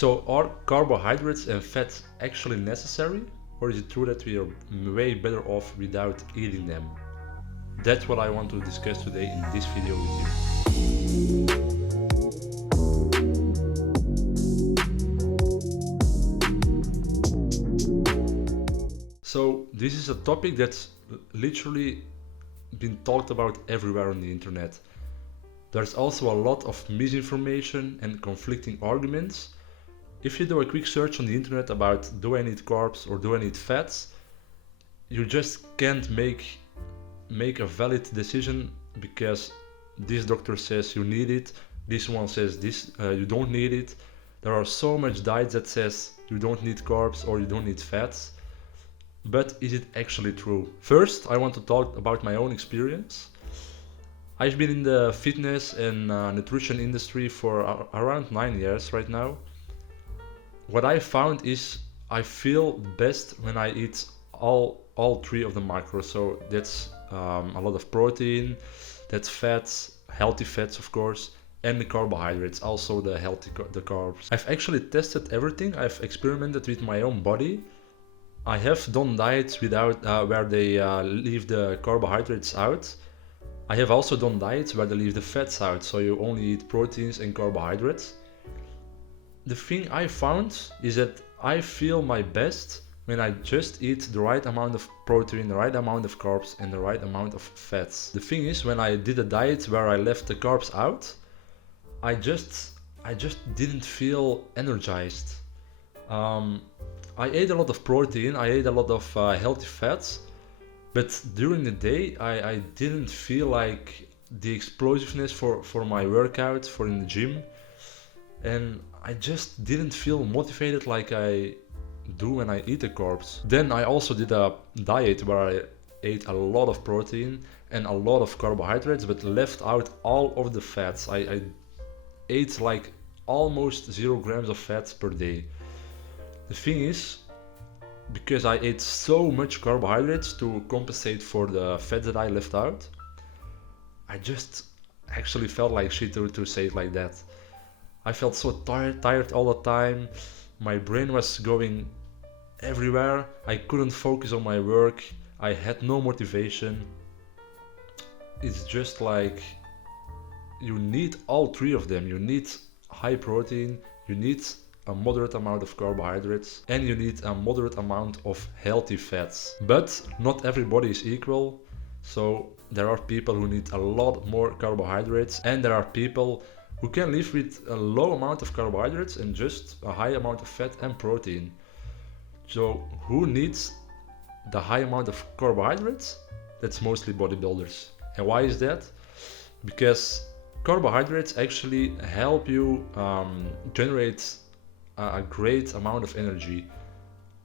So are carbohydrates and fats actually necessary, or is it true that we are way better off without eating them? That's what I want to discuss today in this video with you. So this is a topic that's literally been talked about everywhere on the internet. There's also a lot of misinformation and conflicting arguments. If you do a quick search on the internet about do I need carbs or do I need fats, you just can't make a valid decision because this doctor says you need it, this one says this you don't need it. There are so much diets that says you don't need carbs or you don't need fats. But is it actually true? First, I want to talk about my own experience. I've been in the fitness and nutrition industry for around 9 years right now. What I found is I feel best when I eat all three of the macros. So that's a lot of protein, that's fats, healthy fats of course, and the carbohydrates, also the the carbs. I've actually tested everything. I've experimented with my own body. I have done diets without where they leave the carbohydrates out. I have also done diets where they leave the fats out, so you only eat proteins and carbohydrates. The thing I found is that I feel my best when I just eat the right amount of protein, the right amount of carbs, and the right amount of fats. The thing is, when I did a diet where I left the carbs out, I just didn't feel energized. I ate a lot of protein, I ate a lot of healthy fats, but during the day I didn't feel like the explosiveness for my workout, for in the gym, and I just didn't feel motivated like I do when I eat the carbs. Then I also did a diet where I ate a lot of protein and a lot of carbohydrates but left out all of the fats. I ate like almost 0 grams of fats per day. The thing is, because I ate so much carbohydrates to compensate for the fats that I left out, I just actually felt like shit to say it like that. I felt so tired all the time. My brain was going everywhere. I couldn't focus on my work. I had no motivation. It's just like you need all three of them. You need high protein, you need a moderate amount of carbohydrates, and you need a moderate amount of healthy fats. But not everybody is equal, so there are people who need a lot more carbohydrates, and there are people who can live with a low amount of carbohydrates and just a high amount of fat and protein. So who needs the high amount of carbohydrates? That's mostly bodybuilders. And why is that? Because carbohydrates actually help you generate a great amount of energy.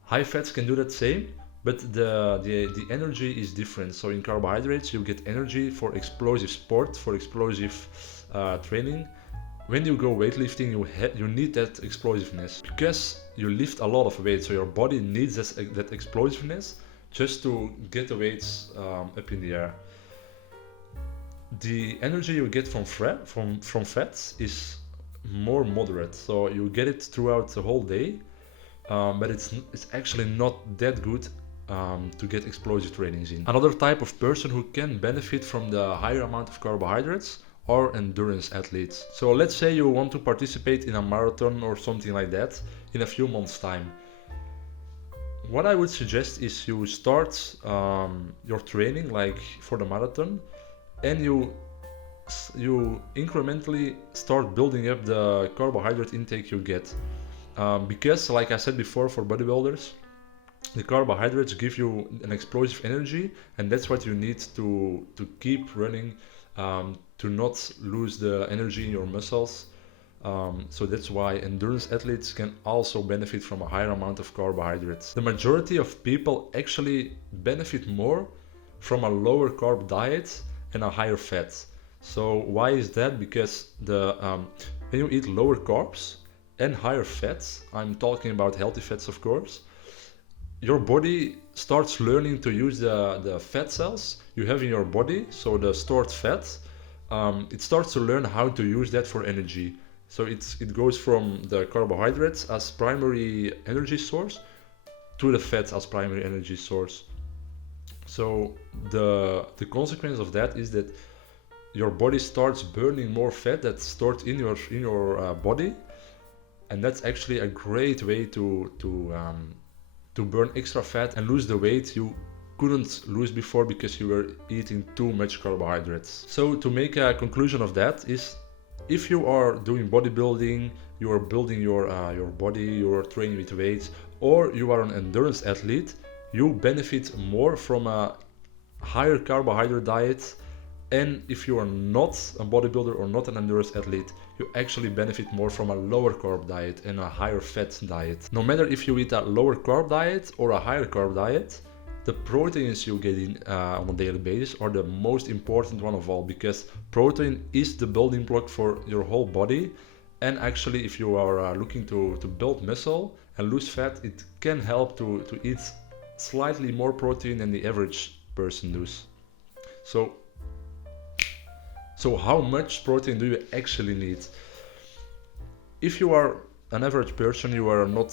High fats can do that same, but the energy is different. So in carbohydrates you get energy for explosive sport, for explosive training. When you go weightlifting, you need that explosiveness because you lift a lot of weight, so your body needs that explosiveness just to get the weights up in the air. The energy you get from fats is more moderate, so you get it throughout the whole day, but it's actually not that good to get explosive trainings in. Another type of person who can benefit from the higher amount of carbohydrates are endurance athletes. So let's say you want to participate in a marathon or something like that in a few months' time. What I would suggest is you start your training like for the marathon, and you incrementally start building up the carbohydrate intake you get, because like I said before, for bodybuilders the carbohydrates give you an explosive energy, and that's what you need to keep running, to not lose the energy in your muscles. So that's why endurance athletes can also benefit from a higher amount of carbohydrates. The majority of people actually benefit more from a lower carb diet and a higher fat. So why is that? Because when you eat lower carbs and higher fats, I'm talking about healthy fats of course, your body starts learning to use the fat cells you have in your body, so the stored fat, it starts to learn how to use that for energy. So it goes from the carbohydrates as primary energy source to the fats as primary energy source. So the consequence of that is that your body starts burning more fat that's stored in your body, and that's actually a great way to burn extra fat and lose the weight you couldn't lose before because you were eating too much carbohydrates. So to make a conclusion of that is, if you are doing bodybuilding, you are building your body, you are training with weights, or you are an endurance athlete, you benefit more from a higher carbohydrate diet. And if you are not a bodybuilder or not an endurance athlete, you actually benefit more from a lower carb diet and a higher fat diet. No matter if you eat a lower carb diet or a higher carb diet, the proteins you get in on a daily basis are the most important one of all, because protein is the building block for your whole body. And actually, if you are looking to build muscle and lose fat, it can help to eat slightly more protein than the average person does. So how much protein do you actually need? If you are an average person, you are not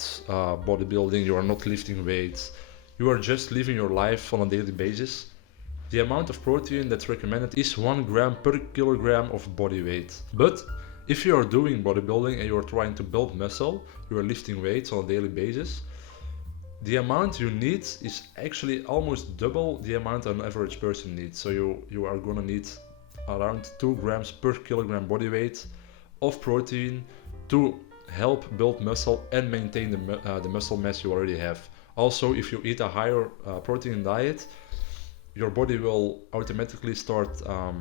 bodybuilding, you are not lifting weights, you are just living your life on a daily basis, the amount of protein that's recommended is 1 gram per kilogram of body weight. But if you are doing bodybuilding and you are trying to build muscle, you are lifting weights on a daily basis, the amount you need is actually almost double the amount an average person needs. So you are gonna need around 2 grams per kilogram body weight of protein to help build muscle and maintain the muscle mass you already have. Also, if you eat a higher protein diet, your body will automatically start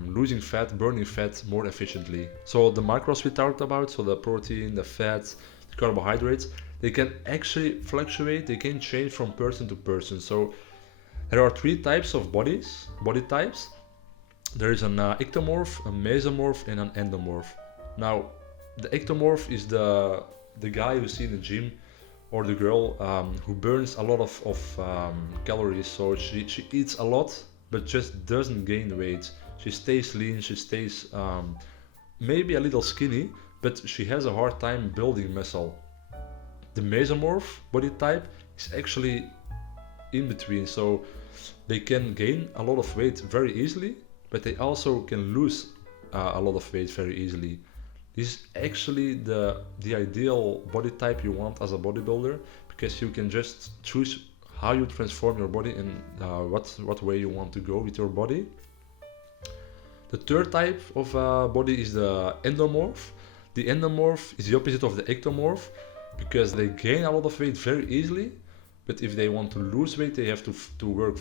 losing fat, burning fat more efficiently. So the macros we talked about, so the protein, the fats, the carbohydrates, they can actually fluctuate, they can change from person to person. So there are 3 types of body types. There is an ectomorph, a mesomorph, and an endomorph. Now, the ectomorph is the guy you see in the gym, or the girl who burns a lot of calories. So she eats a lot, but just doesn't gain weight. She stays lean, she stays maybe a little skinny, but she has a hard time building muscle. The mesomorph body type is actually in between. So they can gain a lot of weight very easily, but they also can lose a lot of weight very easily. This is actually the ideal body type you want as a bodybuilder, because you can just choose how you transform your body and what way you want to go with your body. The third type of body is the endomorph. The endomorph is the opposite of the ectomorph, because they gain a lot of weight very easily, but if they want to lose weight, they have to work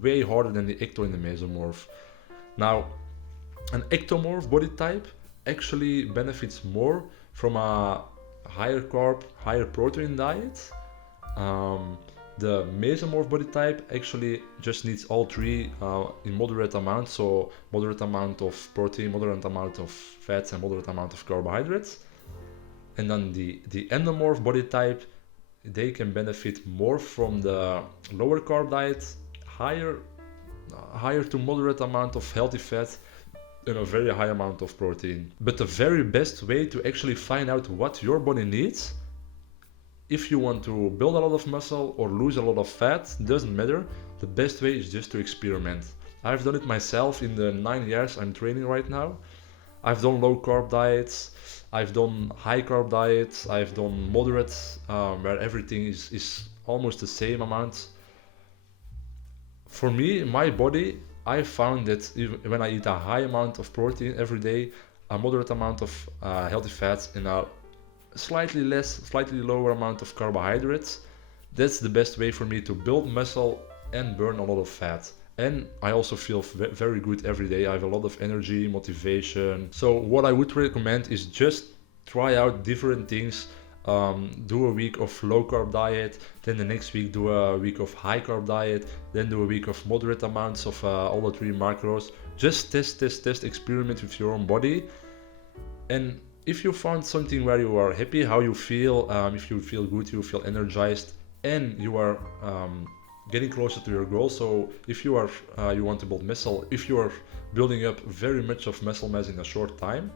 way harder than the ecto and the mesomorph. Now, an ectomorph body type actually benefits more from a higher carb, higher protein diet. The mesomorph body type actually just needs all 3 in moderate amount, so moderate amount of protein, moderate amount of fats, and moderate amount of carbohydrates. And then the endomorph body type, they can benefit more from the lower carb diet, higher to moderate amount of healthy fat, and a very high amount of protein. But the very best way to actually find out what your body needs, if you want to build a lot of muscle or lose a lot of fat, doesn't matter. The best way is just to experiment. I've done it myself in the 9 years I'm training right now. I've done low carb diets, I've done high carb diets, I've done moderate, where everything is almost the same amount. For me, my body, I found that when I eat a high amount of protein every day, a moderate amount of healthy fats, and a slightly lower amount of carbohydrates, that's the best way for me to build muscle and burn a lot of fat. And I also feel very good every day. I have a lot of energy, motivation. So what I would recommend is just try out different things. Do a week of low carb diet, then the next week do a week of high carb diet, then do a week of moderate amounts of all the 3 macros. Just test, experiment with your own body. And if you found something where you are happy, how you feel, if you feel good, you feel energized, and you are getting closer to your goal. So if you are you want to build muscle, if you are building up very much of muscle mass in a short time,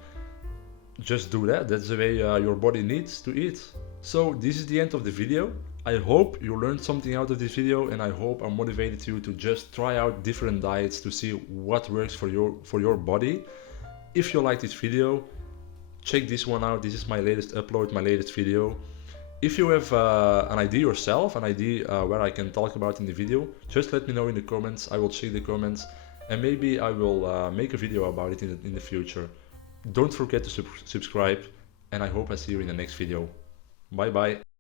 just do that. That's the way your body needs to eat. So this is the end of the video. I hope you learned something out of this video, and I hope I motivated you to just try out different diets to see what works for your body. If you like this video, check this one out. This is my latest upload, my latest video. If you have an idea yourself, an idea where I can talk about in the video, just let me know in the comments. I will check the comments, and maybe I will make a video about it in the future. Don't forget to subscribe, and I hope I see you in the next video. Bye bye.